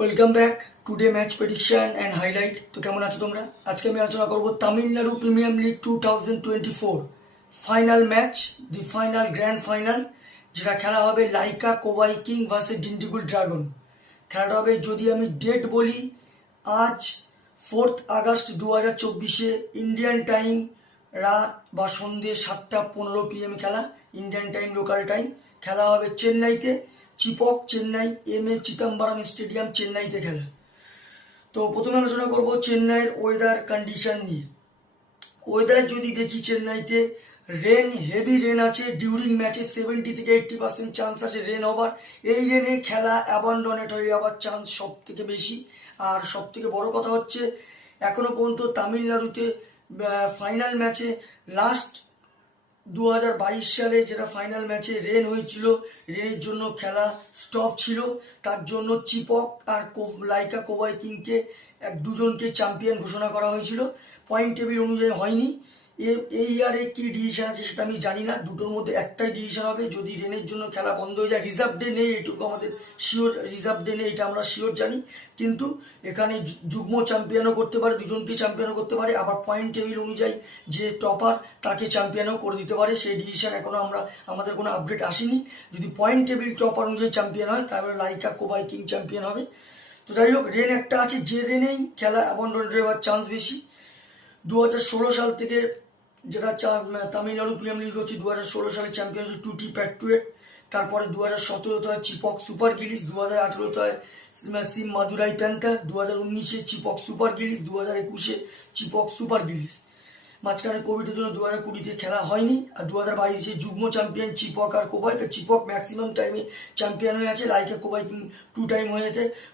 Welcome back today match prediction and highlight. তো কেমন আছো তোমরা? আজকে আমি আলোচনা করব Tamil Nadu premium league 2024 final match, the final grand final, যেটা খেলা হবে লাইকা কোবাই কিং ভার্সেস ডিন্ডিগুল ড্রাগন। খেলাটা হবে, যদি আমি ডেট বলি, আজ 4 আগস্ট 2024 ইন্ডিয়ান টাইম রাত বা সন্ধ্যে 7:15 PM খেলা, ইন্ডিয়ান টাইম লোকাল টাইম। খেলা হবে চেন্নাইতে, চিপক চেন্নাই এম.এ. চিদম্বরম স্টেডিয়াম চেন্নাইতে খেলা। তো প্রথমে আলোচনা করব চেন্নাইয়ের ওয়েদার কন্ডিশন নিয়ে। ওয়েদার যদি দেখি, চেন্নাইতে হেভি রেন আছে। ডিউরিং ম্যাচে 70 থেকে 80% চান্স আছে রেন হবার। এই রেনে খেলা অ্যাবান্ডনেট হয়ে যাওয়ার চান্স সব থেকে বেশি। আর সব থেকে বড় কথা হচ্ছে, এখনো পর্যন্ত তামিলনাড়ুতে ফাইনাল ম্যাচে লাস্ট 2022 সালে যেটা ফাইনাল ম্যাচে রেন হয়েছিল, রেনের জন্য খেলা স্টপ ছিল। তার জন্য চিপক আর লাইকা কোবাই কিংকে দুজনকে চ্যাম্পিয়ন ঘোষণা করা হয়েছিল। পয়েন্ট টেবিল অনুযায়ী হয়নি। এই ইয়ারে কি ডিসিশন আছে সেটা আমি জানি না। দুটোর মধ্যে একটাই ডিসিশন হবে, যদি রেনের জন্য খেলা বন্ধ হয়ে যায়। রিজার্ভ ডে নেই, এইটুকু আমাদের শিওর। রিজার্ভ ডে নেই, এটা আমরা শিওর জানি। কিন্তু এখানে যুগ্ম চ্যাম্পিয়নও করতে পারে, দুজনকে চ্যাম্পিয়নও করতে পারে। আবার পয়েন্ট টেবিল অনুযায়ী যে টপার তাকে চ্যাম্পিয়নও করে দিতে পারে। সেই ডিসিশন এখনও আমাদের কোনো আপডেট আসেনি। যদি পয়েন্ট টেবিল টপার অনুযায়ী চ্যাম্পিয়ন হয়, তাহলে লাইকা কোবাই কিং চ্যাম্পিয়ন হবে। তো যাই হোক, রেন একটা আছে, যে রেনেই খেলা অ্যাবান্ডন হওয়ার চান্স বেশি। 2016 সাল থেকে যেটা তামিলনাড়ু প্রিমিয়াম লিগ হচ্ছে, 2016 সালে চ্যাম্পিয়ন হচ্ছে 2T প্যাট্রুয়েট। তারপরে 2017-তে হয় চিপক সুপার গিলিস, 2018-তে হয় সিম Madurai panther, 2019-এ Chipko super গিলিস, 2021-এ Chipko super গিলিস। মাঝখানে কোভিডের জন্য 2020-তে খেলা হয়নি। আর 2022-এ যুগ্ম চ্যাম্পিয়ন চিপক আর কোবাই। তো চিপক ম্যাক্সিমাম টাইমে চ্যাম্পিয়ন হয়ে আছে, লাইকা কোবাই 2 টাইম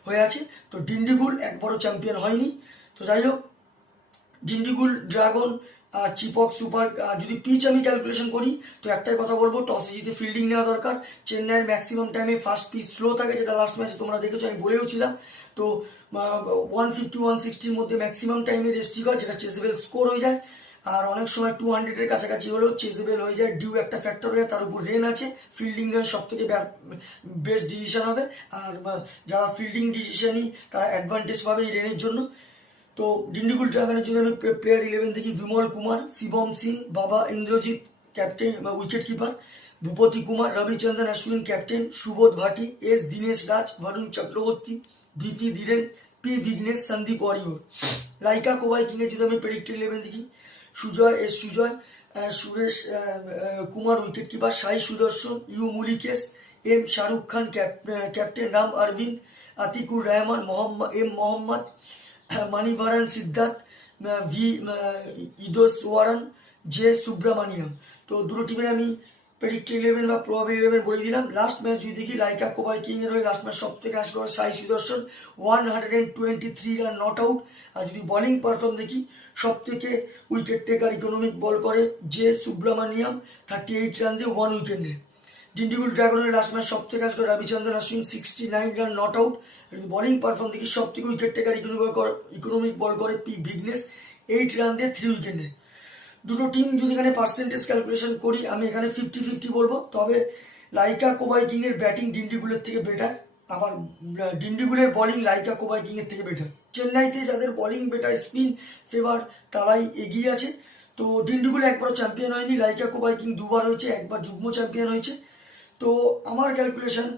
হয়ে আছে। তো ডিন্ডিগুল একবারও চ্যাম্পিয়ন হয়নি। তো যাই হোক, ডিন্ডিগুল ড্রাগন আর চিপক সুপার, যদি পিচ আমি ক্যালকুলেশন করি, তো একটাই কথা বলবো, টসে জিতে ফিল্ডিং নেওয়া দরকার। চেন্নাইয়ের ম্যাক্সিমাম টাইমে ফার্স্ট পিচ স্লো থাকে, যেটা লাস্ট ম্যাচে তোমরা দেখেছো, আমি বলেও ছিলাম। তো 150-160-র মধ্যে ম্যাক্সিমাম টাইমে রেস্ট্রিক হয়, যেটা চেজেবল স্কোর হয়ে যায়। আর অনেক সময় 200-এর কাছাকাছি হলেও চেজেবল হয়ে যায়। ডিউ একটা ফ্যাক্টর হয়ে যায়, তার উপর রেন আছে। ফিল্ডিং রেন সব থেকে বেস্ট ডিসিশন হবে। আর যারা ফিল্ডিং ডিসিশনই, তারা অ্যাডভান্টেজ পাবে এই রেনের জন্য। তো ডিন্ডিগুল ড্রাগনের যদি আমি প্লেয়ার 11 দেখি, বিমল কুমার, শিবম সিং, বাবা ইন্দ্রজিৎ ক্যাপ্টেন বা wicket keeper, Bhupathi Kumar, Ravichandran Ashwin captain, Subodh Bhati, S Dinesh Raj, Varun Chakravarthy, V P Dhiren, P Vighnesh, Sandeep Warrier. Lyca Kovai কিংয়ে যদি আমি প্রেডিক্টেড 11 দেখি, Sujay, Suresh Kumar wicket keeper, Sai Sudharsan, U Mukilesh, M Shahrukh Khan captain, Ram Arvind, Atiqur Rahman, Mohammed Manimaran Siddharth, V Easwaran, J Subramaniam. তো দুটো টিমের আমি প্রেডিক্টেড 11 বা প্রবাবল 11 বলে দিলাম। লাস্ট ম্যাচ যদি দেখি, লাইকা কোবাই কিং এর হয়ে লাস্ট ম্যাচ সব থেকে হাস করে সাই সুদর্শন, 123 রান নট আউট। আর যদি বোলিং পারফর্ম দেখি, সব থেকে উইকেট টেকার ইকোনমিক বল করে জে সুব্রামানিয়াম, 38 রান দিয়ে 1 উইকেট নেয়। ডিন্ডিগুল ড্রাগনের লাস্ট ম্যাচ সব থেকে আসলে Ravichandran Ashwin, 69 run not out. Bowling perform দেখি, সব থেকে উইকেট টেকার ইকোনমিক বল করে পি ভিঘ্নেশ, 8 রান দিয়ে 3 উইকেট নেয়। দুটো টিম যদি এখানে পার্সেন্টেজ ক্যালকুলেশন করি, আমি এখানে 50-50 বলবো। তবে লাইকা কোবাই কিং এর ব্যাটিং ডিন্ডিগুলের থেকে বেটার, আবার ডিন্ডিগুলের বোলিং লাইকা কোবাই কিং এর থেকে বেটার। চেন্নাইতে যাদের বোলিং বেটার, স্পিন ফেভার, তারাই এগিয়ে আছে। তো ডিন্ডিগুল একবারও চ্যাম্পিয়ন হয়নি, লাইকা কোবাই কিং দুবার হয়েছে, একবার যুগ্ম চ্যাম্পিয়ন হয়েছে। তো আমার ক্যালকুলেশন,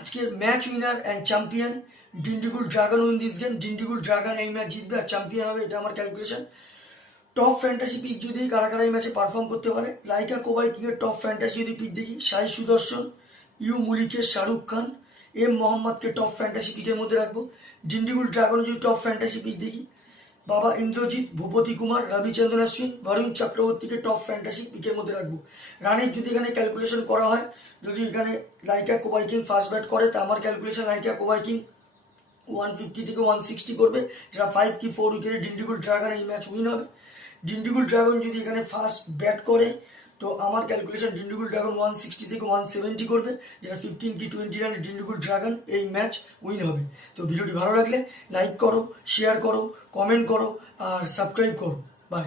আজকের match winner and champion Dindigul dragon win this game. Dindigul dragon এই ম্যাচ জিতবে আর চ্যাম্পিয়ন হবে, এটা আমার ক্যালকুলেশন। টপ ফ্যান্টাসি পিক যদি কারা কারা এই ম্যাচে পারফর্ম করতে পারে, লাইকা কোবাই কিংয়ের টপ ফ্যান্টাসি যদি পিক দেখি, সাই সুদর্শন, ইউ মুলিকেশ, শাহরুখ খান, এম মোহাম্মদকে টপ ফ্যান্টাসি পিকের মধ্যে রাখবো। ডিন্ডিগুল ড্রাগন যদি টপ ফ্যান্টাসি পিক দেখি, বাবা ইন্দ্রজিৎ, ভূপতি কুমার, রবিচন্দ্রন অশ্বিন, বরুণ চক্রবর্তীকে টপ ফ্যান্টাসি পিকের মধ্যে রাখবো। রানের যদি এখানে ক্যালকুলেশন করা হয়, যদি এখানে লাইকা কোবাই কিং ফার্স্ট ব্যাট করে, তা আমার ক্যালকুলেশন লাইকা কোবাই কিং 150 থেকে 160 করবে, যেটা 5 কি 4 উইকেটে ডিন্ডিগুল ড্রাগন এই ম্যাচ উইন হবে। ডিন্ডিগুল ড্রাগন যদি এখানে ফার্স্ট ব্যাট করে, তো আমার ক্যালকুলেশন ডিন্ডিগুল ড্রাগন 160 থেকে 170 করবে, যেটা 15 কি 20 রানে ডিন্ডিগুল ড্রাগন এই ম্যাচ উইন হবে। তো ভিডিওটি ভালো লাগলে লাইক করো, শেয়ার করো, কমেন্ট করো আর সাবস্ক্রাইব করো। বাই।